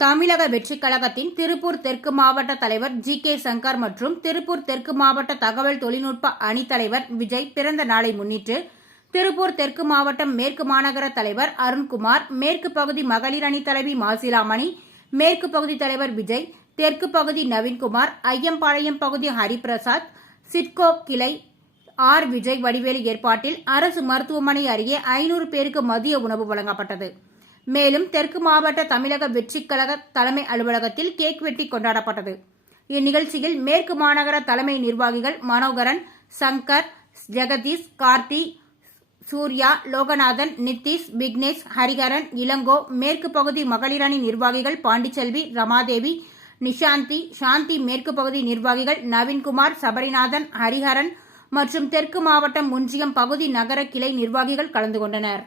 தமிழக வெற்றிக் கழகத்தின் திருப்பூர் தெற்கு மாவட்ட தலைவர் ஜி கே சங்கர் மற்றும் திருப்பூர் தெற்கு மாவட்ட தகவல் தொழில்நுட்ப அணித்தலைவர் விஜய் பிறந்த நாளை முன்னிட்டு திருப்பூர் தெற்கு மாவட்டம் மேற்கு மாநகர தலைவர் அருண்குமார் மேற்கு பகுதி மகளிர் அணி தலைவி மாசிலாமணி மேற்கு பகுதி தலைவர் விஜய் தெற்கு பகுதி நவீன்குமார் ஐயம்பாளையம் பகுதி ஹரிபிரசாத் சிட்கோ கிளை ஆர் விஜய் வடிவேலு ஏற்பாட்டில் அரசு மருத்துவமனை அருகே ஐநூறு பேருக்கு மதிய உணவு வழங்கப்பட்டது. மேலும் தெற்கு மாவட்ட தமிழக வெற்றிக்கழக தலைமை அலுவலகத்தில் கேக் வெட்டி கொண்டாடப்பட்டது. இந்நிகழ்ச்சியில் மேற்கு மாநகர தலைமை நிர்வாகிகள் மனோகரன் சங்கர் ஜெகதீஷ் கார்த்தி சூர்யா லோகநாதன் நிதிஷ் விக்னேஷ் ஹரிஹரன் இளங்கோ மேற்கு பகுதி மகளிரணி நிர்வாகிகள் பாண்டிச்செல்வி ரமாதேவி நிஷாந்தி சாந்தி மேற்கு பகுதி நிர்வாகிகள் நவீன்குமார் சபரிநாதன் ஹரிஹரன் மற்றும் தெற்கு மாவட்டம் ஒன்றியம் பகுதி நகர கிளை நிர்வாகிகள் கலந்து கொண்டனர்.